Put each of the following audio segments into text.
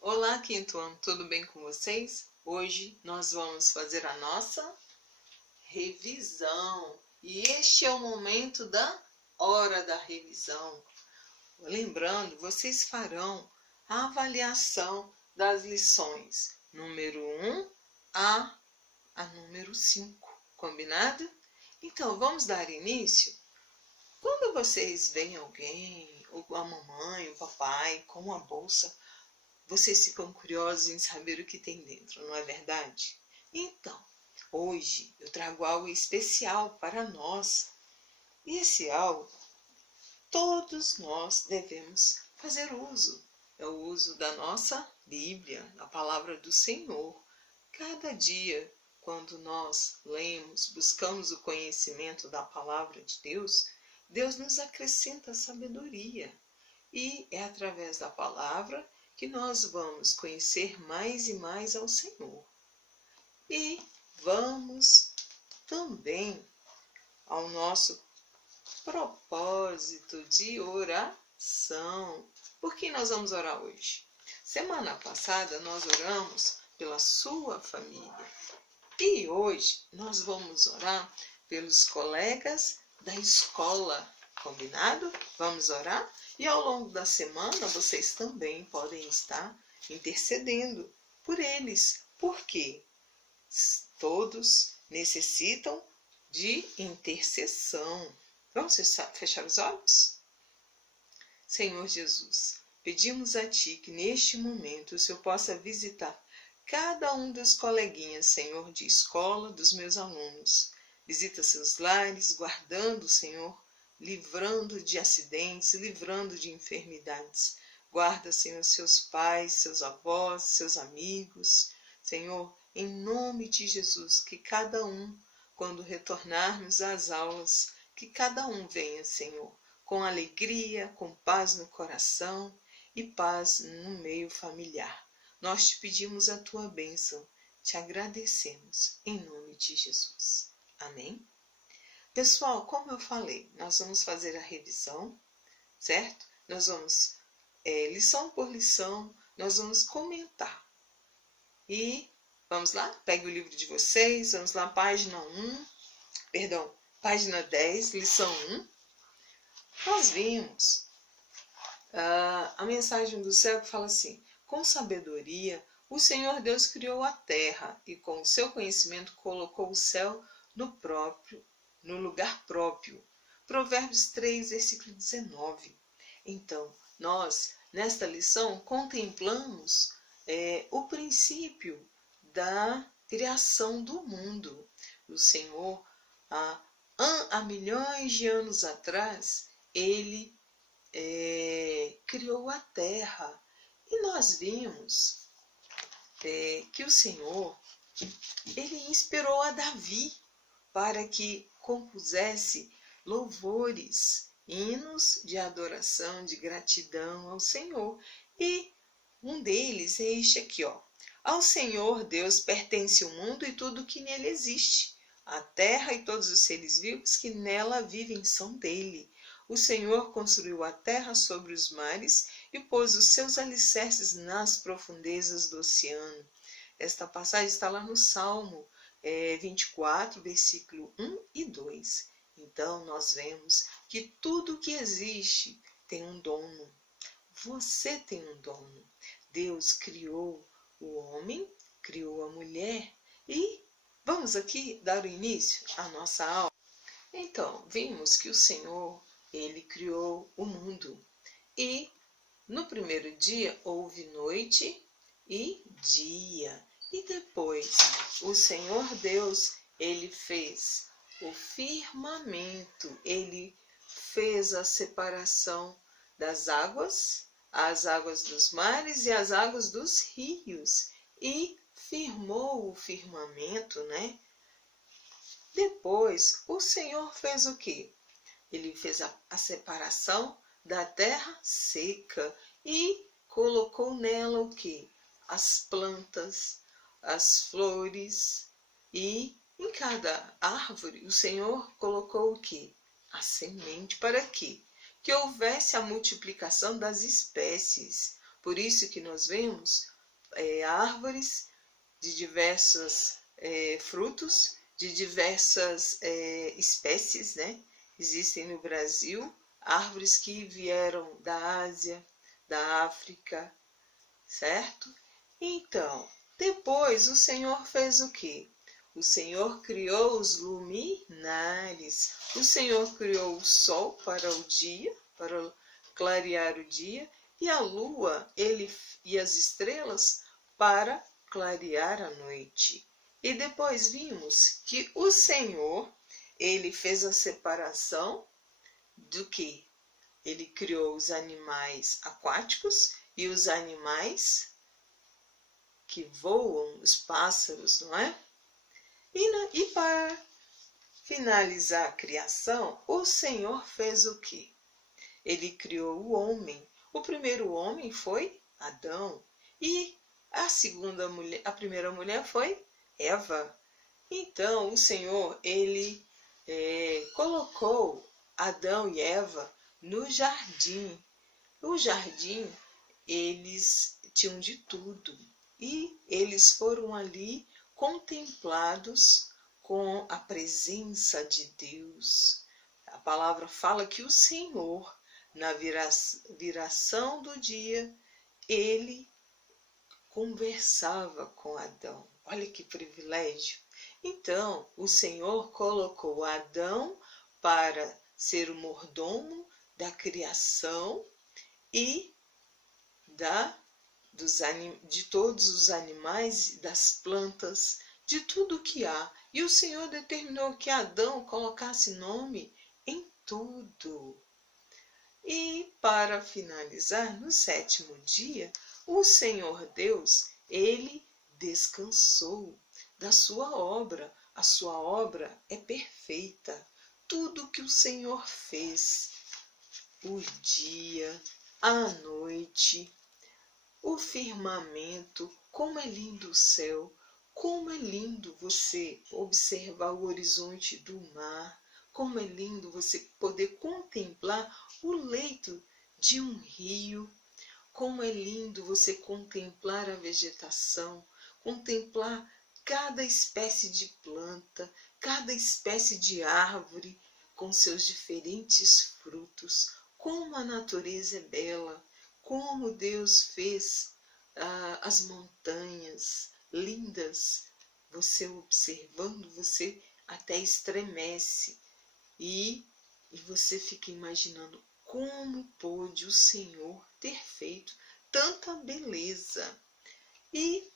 Olá, quinto ano, tudo bem com vocês? Hoje nós vamos fazer a nossa revisão e este é o momento da hora da revisão. Lembrando, vocês farão a avaliação das lições número 1 a número 5, combinado? Então, vamos dar início? Quando vocês veem alguém, ou a mamãe, o papai, com uma bolsa, vocês ficam curiosos em saber o que tem dentro, não é verdade? Então, hoje eu trago algo especial para nós. E esse algo, todos nós devemos fazer uso. É o uso da nossa Bíblia, a palavra do Senhor. Cada dia, quando nós lemos, buscamos o conhecimento da palavra de Deus, Deus nos acrescenta sabedoria. E é através da palavra que nós vamos conhecer mais e mais ao Senhor. E vamos também ao nosso propósito de oração. Por que nós vamos orar hoje? Semana passada nós oramos pela sua família. E hoje nós vamos orar pelos colegas da escola. Combinado? Vamos orar? E ao longo da semana vocês também podem estar intercedendo por eles. Porque todos necessitam de intercessão. Vamos fechar os olhos? Senhor Jesus, pedimos a Ti que neste momento o Senhor possa visitar cada um dos coleguinhas, Senhor, de escola, dos meus alunos. Visita seus lares, guardando, Senhor, livrando de acidentes, livrando de enfermidades. Guarda, Senhor, seus pais, seus avós, seus amigos. Senhor, em nome de Jesus, que cada um, quando retornarmos às aulas, que cada um venha, Senhor, com alegria, com paz no coração e paz no meio familiar. Nós te pedimos a tua bênção, te agradecemos, em nome de Jesus. Amém? Pessoal, como eu falei, nós vamos fazer a revisão, certo? Nós vamos, lição por lição, nós vamos comentar. E vamos lá? Pegue o livro de vocês, vamos lá, página 10, lição 1. Nós vimos a mensagem do céu que fala assim: com sabedoria, o Senhor Deus criou a terra e com o seu conhecimento colocou o céu no lugar próprio. Provérbios 3, versículo 19. Então, nós, nesta lição, contemplamos o princípio da criação do mundo. O Senhor, há milhões de anos atrás, Ele criou a terra. E nós vimos que o Senhor, Ele inspirou a Davi para que compusesse louvores, hinos de adoração, de gratidão ao Senhor. E um deles é este aqui, ó. Ao Senhor Deus pertence o mundo e tudo que nele existe. A terra e todos os seres vivos que nela vivem são dele. O Senhor construiu a terra sobre os mares e pôs os seus alicerces nas profundezas do oceano. Esta passagem está lá no Salmo 24, versículo 1 e 2. Então, nós vemos que tudo que existe tem um dono. Você tem um dono. Deus criou o homem, criou a mulher. E vamos aqui dar o início à nossa aula. Então, vimos que o Senhor, Ele criou o mundo. E no primeiro dia houve noite e dia. E depois, o Senhor Deus, Ele fez o firmamento, Ele fez a separação das águas, as águas dos mares e as águas dos rios, e firmou o firmamento, né? Depois, o Senhor fez o quê? Ele fez a separação da terra seca e colocou nela o quê? As plantas, as flores, e em cada árvore o Senhor colocou o quê? A semente. Para quê? Que houvesse a multiplicação das espécies. Por isso que nós vemos árvores de diversos frutos, de diversas espécies, né? Existem no Brasil árvores que vieram da Ásia, da África, certo? Então, depois o Senhor fez o quê? O Senhor criou os luminares. O Senhor criou o sol para o dia, para clarear o dia, e a lua e as estrelas para clarear a noite. E depois vimos que o Senhor, ele fez a separação do que? Ele criou os animais aquáticos e os animais que voam, os pássaros, não é? E para finalizar a criação, o Senhor fez o quê? Ele criou o homem. O primeiro homem foi Adão. E a primeira mulher foi Eva. Então, o Senhor, ele colocou Adão e Eva no jardim. O jardim, eles tinham de tudo. E eles foram ali contemplados com a presença de Deus. A palavra fala que o Senhor, na viração do dia, ele conversava com Adão. Olha que privilégio! Então, o Senhor colocou Adão para ser o mordomo da criação e de todos os animais, das plantas, de tudo que há. E o Senhor determinou que Adão colocasse nome em tudo. E para finalizar, no sétimo dia, o Senhor Deus, ele descansou da sua obra. A sua obra é perfeita. Tudo que o Senhor fez, o dia, a noite, o firmamento, como é lindo o céu, como é lindo você observar o horizonte do mar, como é lindo você poder contemplar o leito de um rio, como é lindo você contemplar a vegetação, contemplar cada espécie de planta, cada espécie de árvore com seus diferentes frutos, como a natureza é bela, como Deus fez as montanhas lindas. Você observando, você até estremece e você fica imaginando como pôde o Senhor ter feito tanta beleza. E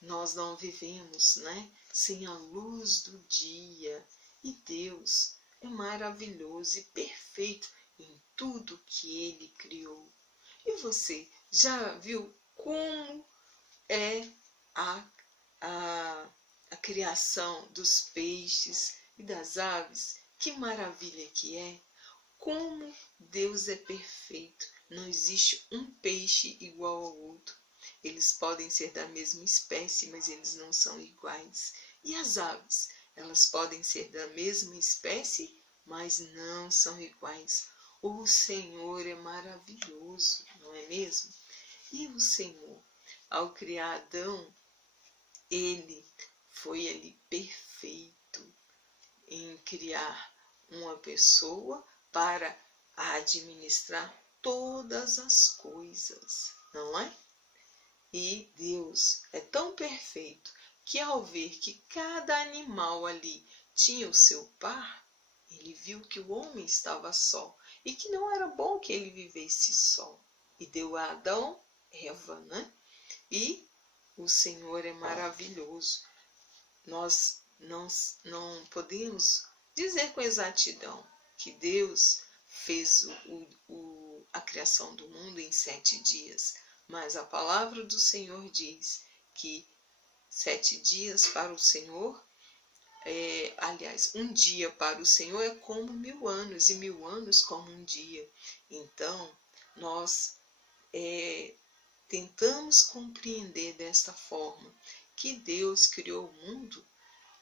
nós não vivemos, né, sem a luz do dia. E Deus é maravilhoso e perfeito em tudo que Ele criou. E você já viu como é a criação dos peixes e das aves? Que maravilha que é! Como Deus é perfeito. Não existe um peixe igual ao outro. Eles podem ser da mesma espécie, mas eles não são iguais. E as aves? Elas podem ser da mesma espécie, mas não são iguais. O Senhor é maravilhoso, não é mesmo? E o Senhor, ao criar Adão, ele foi ali perfeito em criar uma pessoa para administrar todas as coisas, não é? E Deus é tão perfeito que ao ver que cada animal ali tinha o seu par, ele viu que o homem estava só e que não era bom que ele vivesse só. E deu a Adão Eva, né? E o Senhor é maravilhoso. Nós não podemos dizer com exatidão que Deus fez a criação do mundo em 7 dias, mas a palavra do Senhor diz que 7 dias para o Senhor, aliás, um dia para o Senhor é como 1000 anos, e 1000 anos como um dia. Então, nós tentamos compreender desta forma que Deus criou o mundo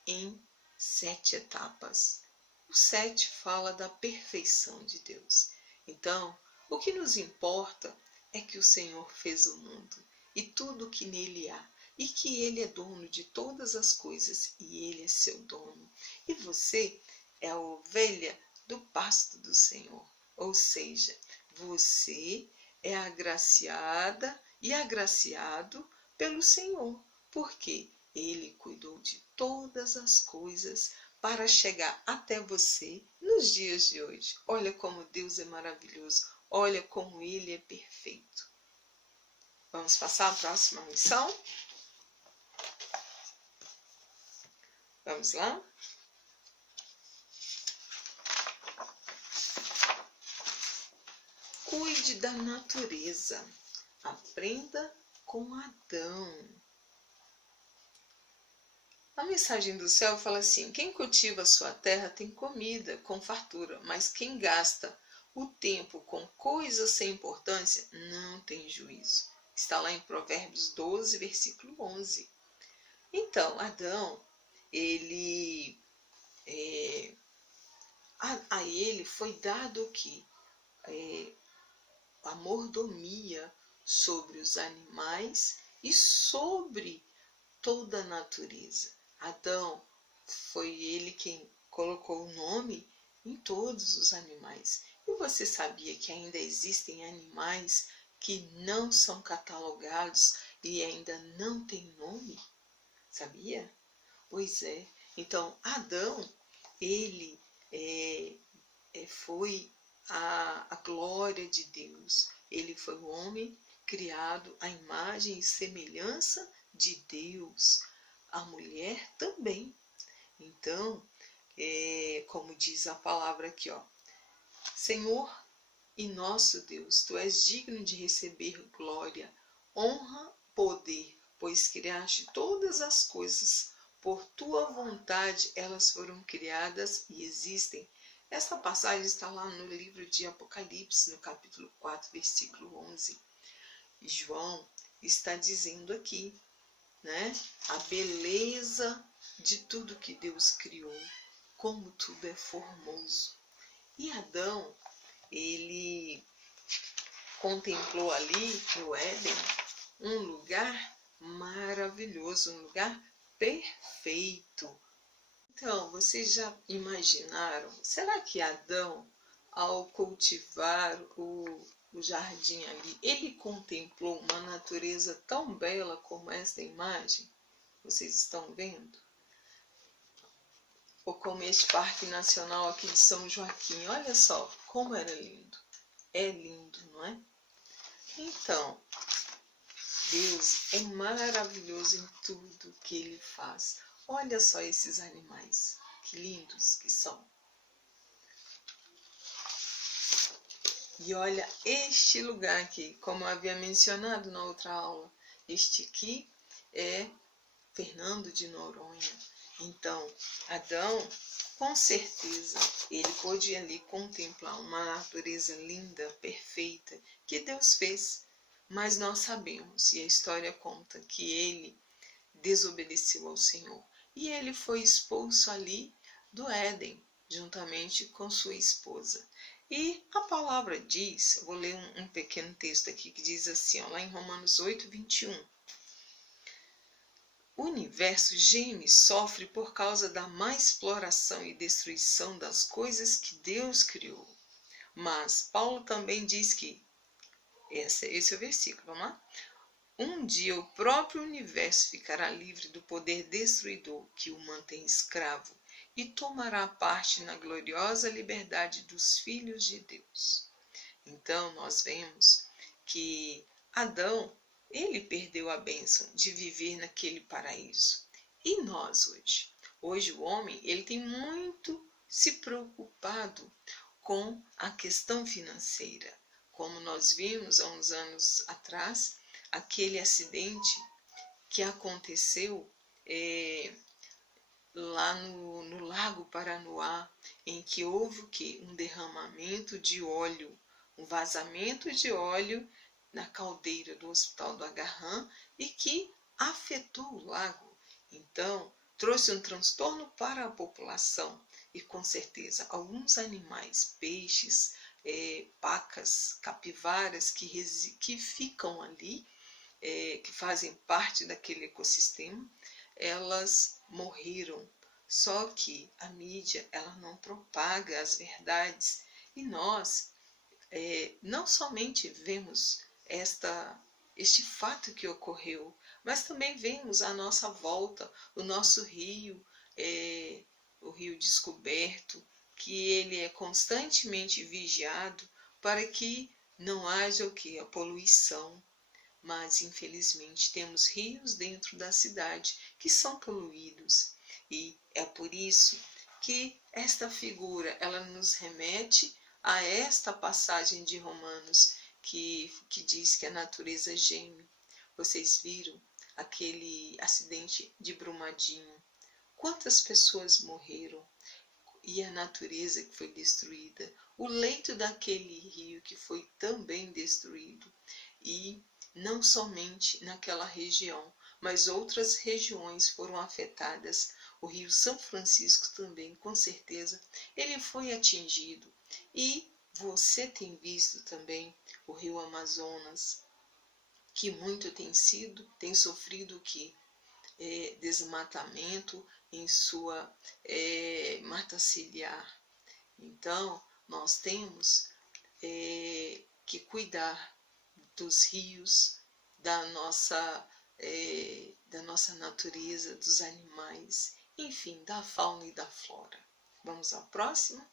em 7 etapas. O 7 fala da perfeição de Deus. Então, o que nos importa é que o Senhor fez o mundo e tudo o que nele há, e que Ele é dono de todas as coisas e Ele é seu dono. E você é a ovelha do pasto do Senhor, ou seja, você é agraciada e agraciado pelo Senhor, porque Ele cuidou de todas as coisas para chegar até você nos dias de hoje. Olha como Deus é maravilhoso, olha como Ele é perfeito. Vamos passar a próxima lição? Vamos lá? Cuide da natureza. Aprenda com Adão. A mensagem do céu fala assim: quem cultiva a sua terra tem comida com fartura, mas quem gasta o tempo com coisas sem importância não tem juízo. Está lá em Provérbios 12, versículo 11. Então, Adão, a ele foi dado o que? A mordomia sobre os animais e sobre toda a natureza. Adão foi ele quem colocou o nome em todos os animais. E você sabia que ainda existem animais que não são catalogados e ainda não têm nome? Sabia? Pois é. Então, Adão, ele foi a glória de Deus. Ele foi o homem criado à imagem e semelhança de Deus. A mulher também. Então, como diz a palavra aqui, ó, Senhor e nosso Deus, Tu és digno de receber glória, honra, poder, pois criaste todas as coisas, por Tua vontade elas foram criadas e existem. Esta passagem está lá no livro de Apocalipse, no capítulo 4, versículo 11. E João está dizendo aqui, né, a beleza de tudo que Deus criou, como tudo é formoso. E Adão, ele contemplou ali no Éden um lugar maravilhoso, um lugar perfeito. Então, vocês já imaginaram, será que Adão, ao cultivar o jardim ali, ele contemplou uma natureza tão bela como esta imagem? Vocês estão vendo? Ou como este Parque Nacional aqui de São Joaquim, olha só como era lindo. É lindo, não é? Então, Deus é maravilhoso em tudo que Ele faz. Olha só esses animais, que lindos que são. E olha este lugar aqui, como eu havia mencionado na outra aula. Este aqui é Fernando de Noronha. Então, Adão, com certeza, ele pôde ali contemplar uma natureza linda, perfeita, que Deus fez. Mas nós sabemos, e a história conta, que ele desobedeceu ao Senhor. E ele foi expulso ali do Éden, juntamente com sua esposa. E a palavra diz, eu vou ler um pequeno texto aqui que diz assim, ó, lá em Romanos 8, 21. O universo geme e sofre por causa da má exploração e destruição das coisas que Deus criou. Mas Paulo também diz que, esse é o versículo, vamos lá? Um dia o próprio universo ficará livre do poder destruidor que o mantém escravo e tomará parte na gloriosa liberdade dos filhos de Deus. Então, nós vemos que Adão, ele perdeu a bênção de viver naquele paraíso. E nós hoje? Hoje o homem, ele tem muito se preocupado com a questão financeira. Como nós vimos há uns anos atrás, aquele acidente que aconteceu lá no Lago Paranoá, em que houve o quê? Um derramamento de óleo, um vazamento de óleo na caldeira do Hospital do Agarrã e que afetou o lago. Então, trouxe um transtorno para a população e, com certeza, alguns animais, peixes, pacas, capivaras que ficam ali, que fazem parte daquele ecossistema, elas morreram. Só que a mídia ela não propaga as verdades e nós não somente vemos este fato que ocorreu, mas também vemos à nossa volta o nosso rio, o rio descoberto, que ele é constantemente vigiado para que não haja o que? A poluição. Mas, infelizmente, temos rios dentro da cidade que são poluídos. E é por isso que esta figura ela nos remete a esta passagem de Romanos que diz que a natureza geme. Vocês viram aquele acidente de Brumadinho? Quantas pessoas morreram? E a natureza que foi destruída, o leito daquele rio que foi também destruído. E não somente naquela região, mas outras regiões foram afetadas. O Rio São Francisco também, com certeza, ele foi atingido. E você tem visto também o Rio Amazonas, que muito tem sofrido o que? Desmatamento em sua mata ciliar. Então, nós temos que cuidar dos rios, da nossa natureza, dos animais, enfim, da fauna e da flora. Vamos à próxima?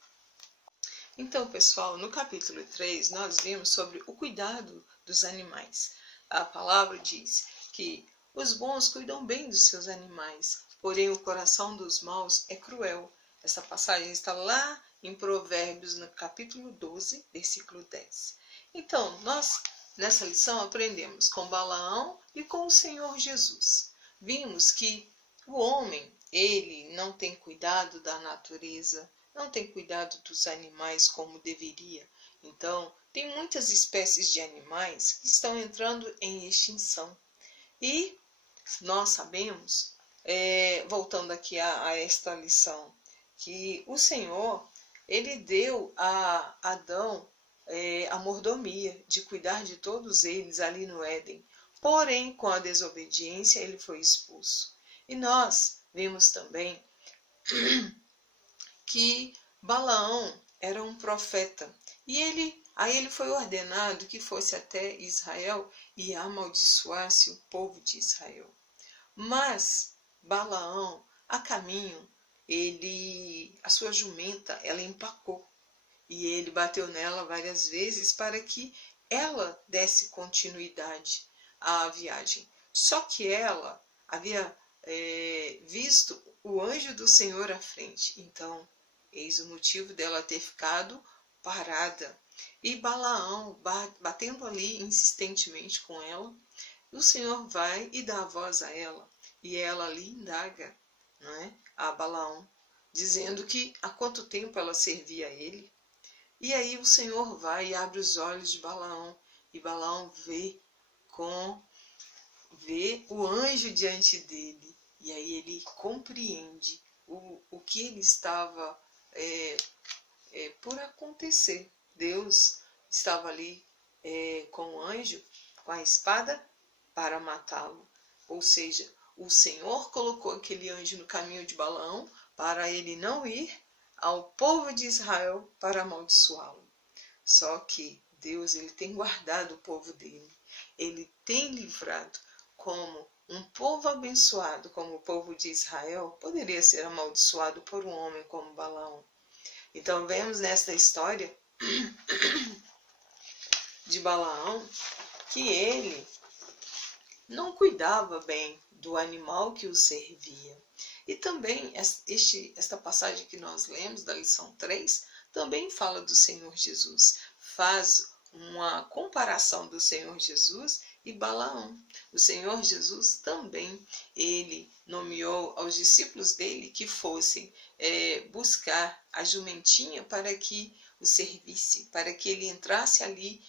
Então, pessoal, no capítulo 3, nós vimos sobre o cuidado dos animais. A palavra diz que os bons cuidam bem dos seus animais, porém o coração dos maus é cruel. Essa passagem está lá em Provérbios, no capítulo 12, versículo 10. Então, nós, nessa lição, aprendemos com Balaão e com o Senhor Jesus. Vimos que o homem, ele não tem cuidado da natureza, não tem cuidado dos animais como deveria. Então, tem muitas espécies de animais que estão entrando em extinção. E nós sabemos, voltando aqui a esta lição, que o Senhor, ele deu a Adão a mordomia de cuidar de todos eles ali no Éden. Porém, com a desobediência, ele foi expulso. E nós vimos também que Balaão era um profeta. E aí ele foi ordenado que fosse até Israel e amaldiçoasse o povo de Israel. Mas Balaão, a caminho, a sua jumenta, ela empacou. E ele bateu nela várias vezes para que ela desse continuidade à viagem. Só que ela havia visto o anjo do Senhor à frente. Então, eis o motivo dela ter ficado parada. E Balaão, batendo ali insistentemente com ela, o Senhor vai e dá a voz a ela. E ela ali indaga, não é? A Balaão, dizendo que há quanto tempo ela servia a ele. E aí o Senhor vai e abre os olhos de Balaão. E Balaão vê o anjo diante dele. E aí ele compreende o que ele estava por acontecer. Deus estava ali com o anjo, com a espada, para matá-lo. Ou seja, o Senhor colocou aquele anjo no caminho de Balaão para ele não ir ao povo de Israel para amaldiçoá-lo. Só que Deus, ele tem guardado o povo dele. Ele tem livrado. Como um povo abençoado, como o povo de Israel, poderia ser amaldiçoado por um homem como Balaão. Então vemos nesta história de Balaão que ele não cuidava bem do animal que o servia. E também esta passagem que nós lemos da lição 3 também fala do Senhor Jesus. Faz uma comparação do Senhor Jesus e Balaão. O Senhor Jesus também, ele nomeou aos discípulos dele que fossem buscar a jumentinha para que o servisse, para que ele entrasse ali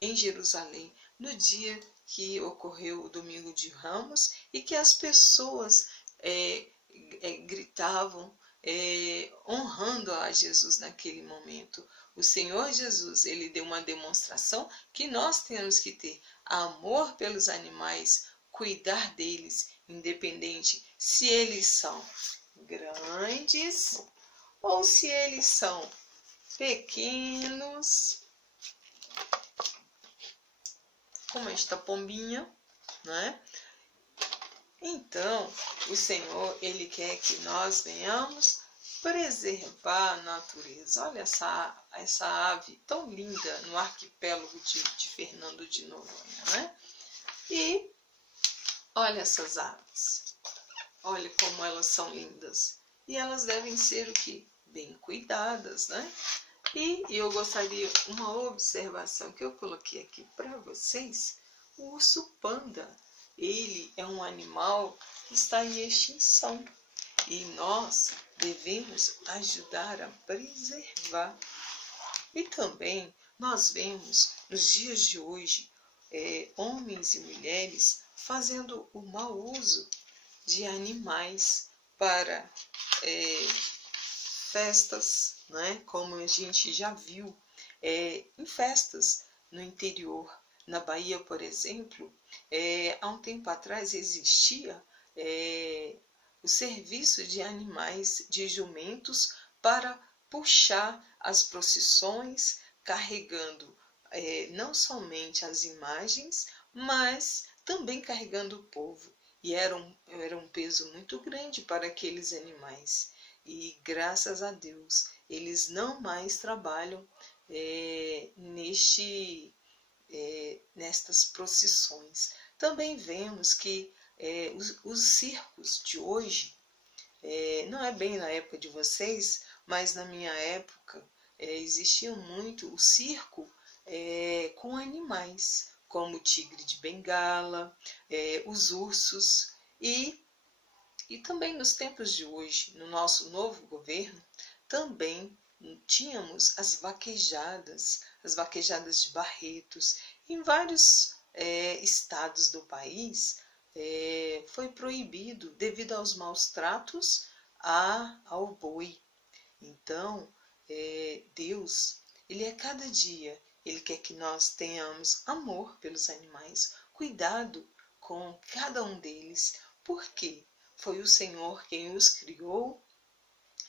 em Jerusalém, no dia que ocorreu o Domingo de Ramos, e que as pessoas gritavam, honrando a Jesus naquele momento. O Senhor Jesus, ele deu uma demonstração que nós temos que ter amor pelos animais, cuidar deles, independente se eles são grandes ou se eles são pequenos, como esta pombinha, né? Então, o Senhor, ele quer que nós venhamos preservar a natureza. Olha essa ave tão linda no arquipélago de Fernando de Noronha, né? E olha essas aves. Olha como elas são lindas. E elas devem ser o quê? Bem cuidadas, né? E eu gostaria, uma observação que eu coloquei aqui para vocês, o urso panda. Ele é um animal que está em extinção e nós devemos ajudar a preservar. E também nós vemos nos dias de hoje homens e mulheres fazendo o mau uso de animais para festas, né? Como a gente já viu em festas no interior. Na Bahia, por exemplo, há um tempo atrás existia o serviço de animais, de jumentos, para puxar as procissões, carregando não somente as imagens, mas também carregando o povo. E era um peso muito grande para aqueles animais. E graças a Deus, eles não mais trabalham nestas procissões. Também vemos que os circos de hoje, não é bem na época de vocês, mas na minha época existia muito o circo com animais, como o tigre de Bengala, os ursos, e também nos tempos de hoje, no nosso novo governo, também tínhamos as vaquejadas de Barretos. Em vários estados do país foi proibido devido aos maus tratos ao boi. Então, Deus, ele cada dia, ele quer que nós tenhamos amor pelos animais, cuidado com cada um deles, porque foi o Senhor quem os criou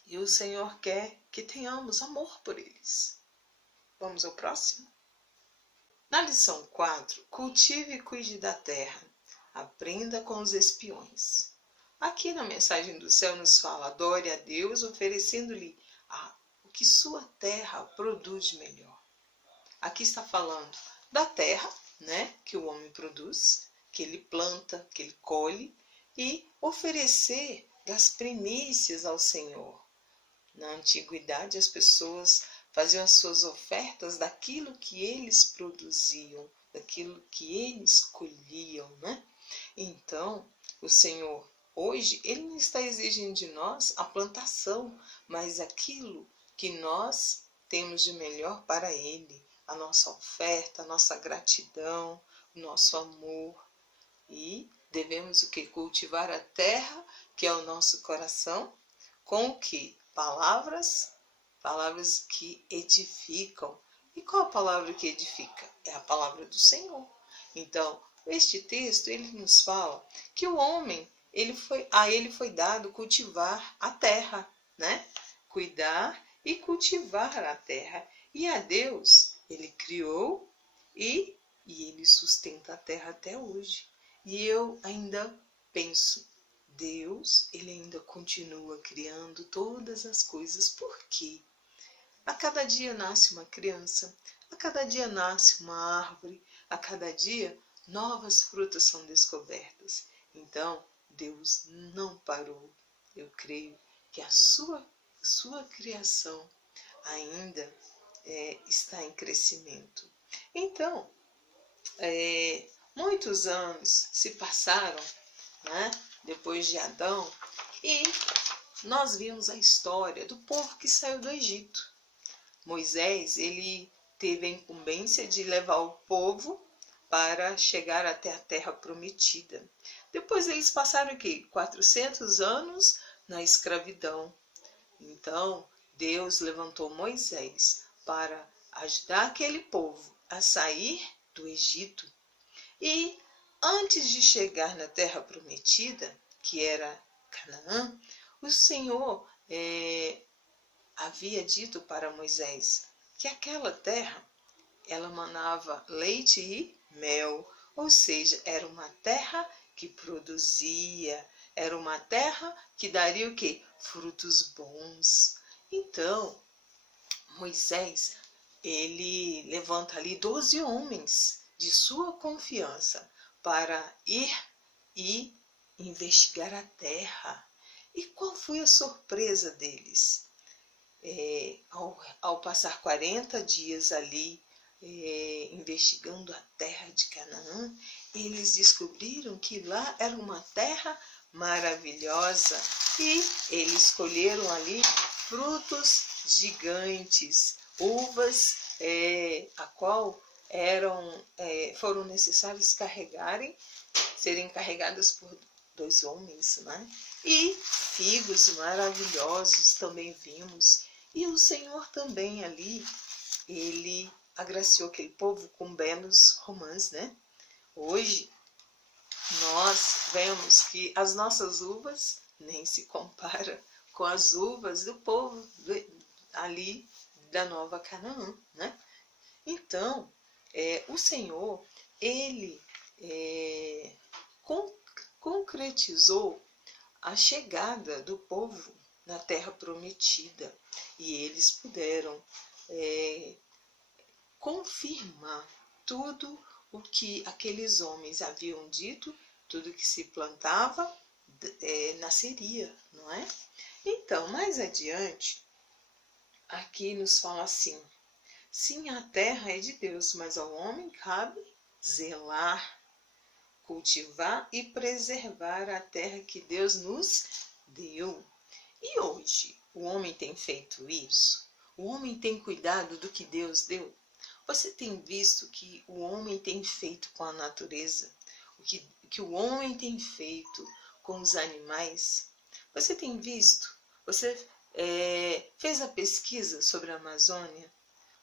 e o Senhor quer que tenhamos amor por eles. Vamos ao próximo? Na lição 4, cultive e cuide da terra. Aprenda com os espiões. Aqui na mensagem do céu nos fala: adore a Deus oferecendo-lhe o que sua terra produz de melhor. Aqui está falando da terra, né, que o homem produz, que ele planta, que ele colhe, e oferecer das primícias ao Senhor. Na antiguidade, as pessoas faziam as suas ofertas daquilo que eles produziam, daquilo que eles colhiam, né? Então, o Senhor, hoje, ele não está exigindo de nós a plantação, mas aquilo que nós temos de melhor para ele, a nossa oferta, a nossa gratidão, o nosso amor. E devemos o que? Cultivar a terra, que é o nosso coração, com o que? Palavras que edificam. E qual a palavra que edifica? É a palavra do Senhor. Então, este texto, ele nos fala que o homem, a ele foi dado cultivar a terra, né? Cuidar e cultivar a terra. E a Deus, ele criou e ele sustenta a terra até hoje. E eu ainda penso, Deus, ele ainda continua criando todas as coisas. Por quê? A cada dia nasce uma criança, a cada dia nasce uma árvore, a cada dia novas frutas são descobertas. Então, Deus não parou. Eu creio que a sua criação ainda está em crescimento. Então, Muitos anos se passaram, né, depois de Adão, e nós vimos a história do povo que saiu do Egito. Moisés, ele teve a incumbência de levar o povo para chegar até a terra prometida. Depois eles passaram o quê? 400 anos na escravidão. Então, Deus levantou Moisés para ajudar aquele povo a sair do Egito. E antes de chegar na terra prometida, que era Canaã, o Senhor havia dito para Moisés que aquela terra, ela manava leite e mel, ou seja, era uma terra que produzia, era uma terra que daria o quê? Frutos bons. Então, Moisés, ele levanta ali 12 homens de sua confiança para ir e investigar a terra. E qual foi a surpresa deles? Ao passar 40 dias ali investigando a terra de Canaã, eles descobriram que lá era uma terra maravilhosa e eles colheram ali frutos gigantes, uvas a qual foram necessários serem carregadas por 2 homens, né? E figos maravilhosos também vimos. E o Senhor também ali, ele agraciou aquele povo com belos romãs, né? Hoje, nós vemos que as nossas uvas nem se comparam com as uvas do povo ali da Nova Canaã, né? Então, o Senhor, ele concretizou a chegada do povo na terra prometida e eles puderam confirmar tudo o que aqueles homens haviam dito, tudo que se plantava nasceria, não é? Então, mais adiante, aqui nos fala assim: sim, a terra é de Deus, mas ao homem cabe zelar, cultivar e preservar a terra que Deus nos deu. E hoje, o homem tem feito isso? O homem tem cuidado do que Deus deu? Você tem visto que o homem tem feito com a natureza? O que o homem tem feito com os animais? Você tem visto? Você fez a pesquisa sobre a Amazônia?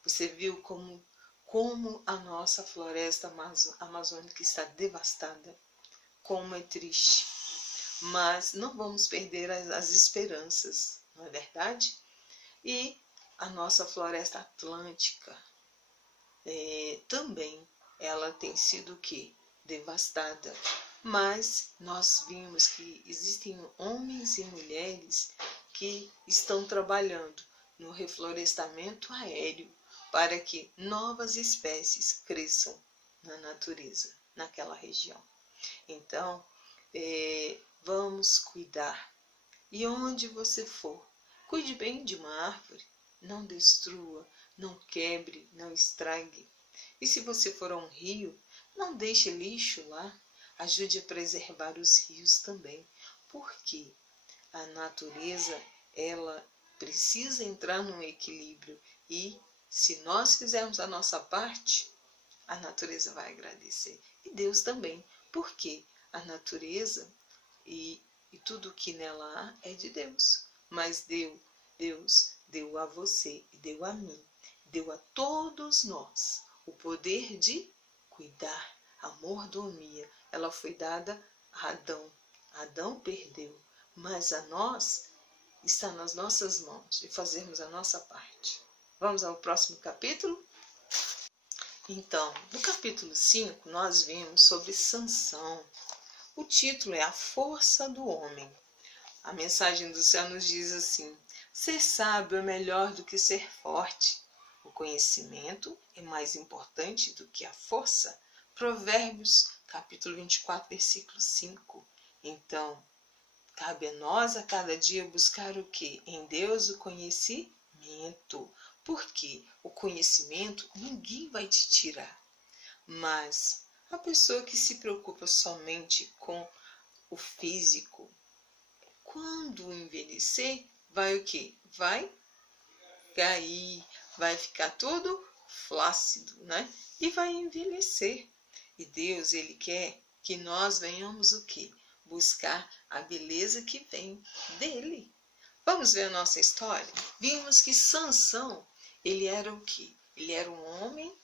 Você viu como a nossa floresta amazônica está devastada? Como é triste. Mas não vamos perder as esperanças, não é verdade? E a nossa floresta atlântica também, ela tem sido o quê? Devastada. Mas nós vimos que existem homens e mulheres que estão trabalhando no reflorestamento aéreo para que novas espécies cresçam na natureza, naquela região. Então, vamos cuidar. E onde você for, cuide bem de uma árvore, não destrua, não quebre, não estrague. E se você for a um rio, não deixe lixo lá, ajude a preservar os rios também, porque a natureza, ela precisa entrar num equilíbrio e se nós fizermos a nossa parte, a natureza vai agradecer. E Deus também, porque a natureza e tudo que nela há é de Deus. Mas Deus deu a você e deu a mim, deu a todos nós o poder de cuidar. A mordomia, ela foi dada a Adão. Adão perdeu, mas a nós está nas nossas mãos de fazermos a nossa parte. Vamos ao próximo capítulo? Então, no capítulo 5, nós vimos sobre Sansão. O título é A Força do Homem. A mensagem do céu nos diz assim: ser sábio é melhor do que ser forte. O conhecimento é mais importante do que a força. Provérbios, capítulo 24, versículo 5. Então, cabe a nós a cada dia buscar o quê? Em Deus o conhecimento. Porque o conhecimento ninguém vai te tirar. Mas A pessoa que se preocupa somente com o físico, quando envelhecer, vai o quê? Vai cair, vai ficar tudo flácido, né? E vai envelhecer. E Deus, Ele quer que nós venhamos o quê? Buscar a beleza que vem dele. Vamos ver a nossa história? Vimos que Sansão, ele era o quê? Ele era um homem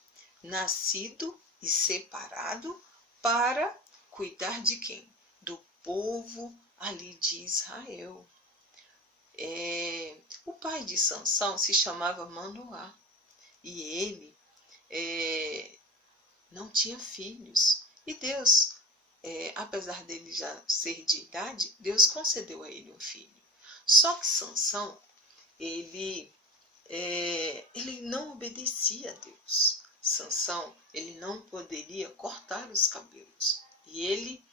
nascido e separado para cuidar de quem? Do povo ali de Israel. O pai de Sansão se chamava Manoá e ele não tinha filhos. E Deus, apesar dele já ser de idade, Deus concedeu a ele um filho. Só que Sansão, ele não obedecia a Deus. Sansão, ele não poderia cortar os cabelos. E ele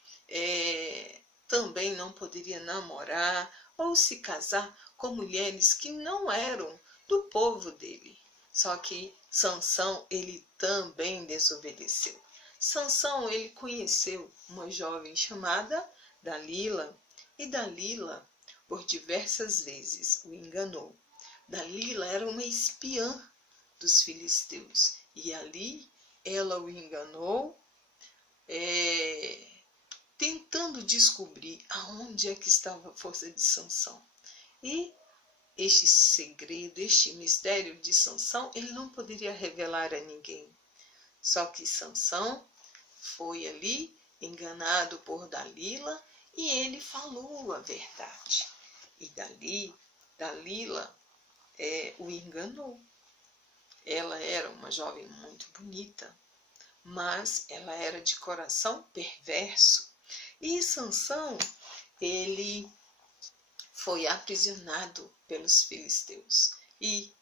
também não poderia namorar ou se casar com mulheres que não eram do povo dele. Só que Sansão, ele também desobedeceu. Sansão, ele conheceu uma jovem chamada Dalila, e Dalila, por diversas vezes, o enganou. Dalila era uma espiã dos filisteus, e ali ela o enganou, tentando descobrir aonde é que estava a força de Sansão. E este segredo, este mistério de Sansão, ele não poderia revelar a ninguém. Só que Sansão foi ali enganado por Dalila e ele falou a verdade. E Dalila o enganou. Ela era uma jovem muito bonita, mas ela era de coração perverso. E Sansão, ele foi aprisionado pelos filisteus. E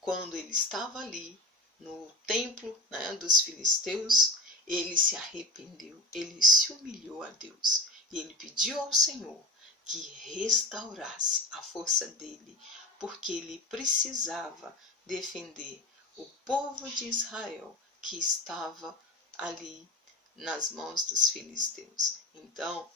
quando ele estava ali no templo, né, dos filisteus, ele se arrependeu, ele se humilhou a Deus e ele pediu ao Senhor que restaurasse a força dele, porque ele precisava defender o povo de Israel que estava ali nas mãos dos filisteus. Então,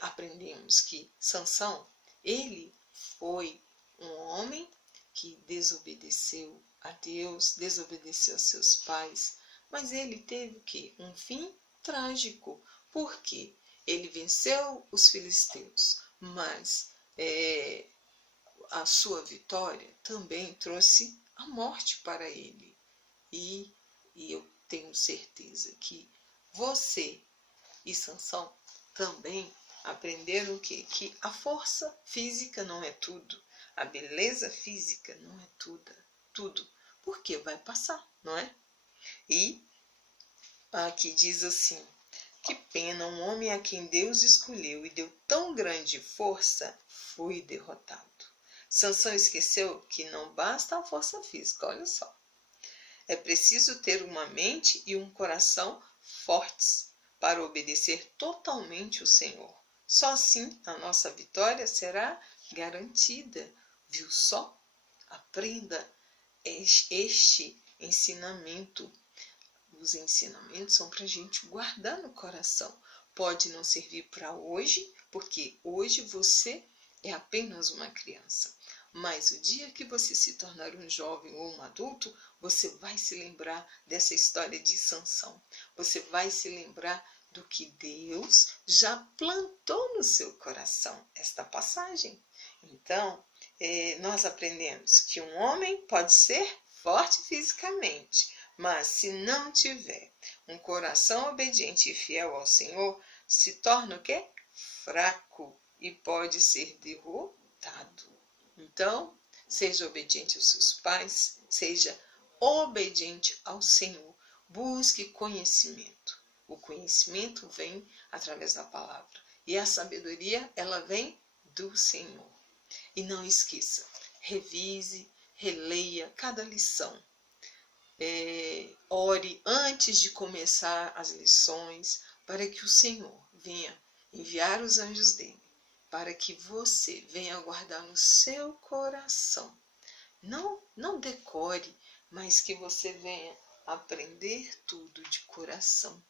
aprendemos que Sansão, ele foi um homem que desobedeceu a Deus, desobedeceu a seus pais, mas ele teve o quê? Um fim trágico, porque ele venceu os filisteus, mas a sua vitória também trouxe a morte para ele. E eu tenho certeza que você e Sansão também aprenderam o quê? Que a força física não é tudo, a beleza física não é tudo, porque vai passar, não é? E aqui diz assim: que pena, um homem a quem Deus escolheu e deu tão grande força foi derrotado. Sansão esqueceu que não basta a força física, olha só. É preciso ter uma mente e um coração fortes para obedecer totalmente o Senhor. Só assim a nossa vitória será garantida. Viu só? Aprenda este ensinamento. Os ensinamentos são para a gente guardar no coração. Pode não servir para hoje, porque hoje você é apenas uma criança. Mas o dia que você se tornar um jovem ou um adulto, você vai se lembrar dessa história de Sansão. Você vai se lembrar do que Deus já plantou no seu coração, esta passagem. Então, nós aprendemos que um homem pode ser forte fisicamente, mas se não tiver um coração obediente e fiel ao Senhor, se torna o quê? Fraco e pode ser derrotado. Então, seja obediente aos seus pais, seja obediente ao Senhor. Busque conhecimento. O conhecimento vem através da palavra. E a sabedoria, ela vem do Senhor. E não esqueça, revise, releia cada lição. Ore antes de começar as lições, para que o Senhor venha enviar os anjos dele, para que você venha guardar no seu coração. Não decore, mas que você venha aprender tudo de coração.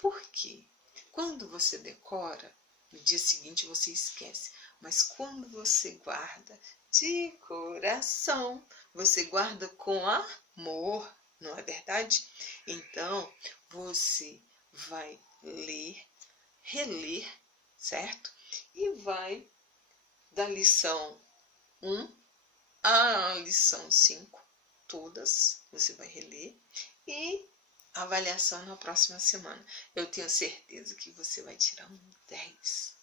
Por quê? Quando você decora, no dia seguinte você esquece. Mas quando você guarda de coração, você guarda com amor, não é verdade? Então, você vai ler, reler, certo? E vai da lição 1 à lição 5, todas, você vai reler, e a avaliação na próxima semana. Eu tenho certeza que você vai tirar um 10.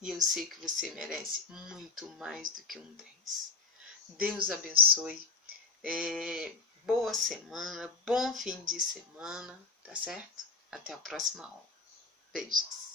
E eu sei que você merece muito mais do que um 10. Deus abençoe. Boa semana, bom fim de semana, tá certo? Até a próxima aula. Beijos.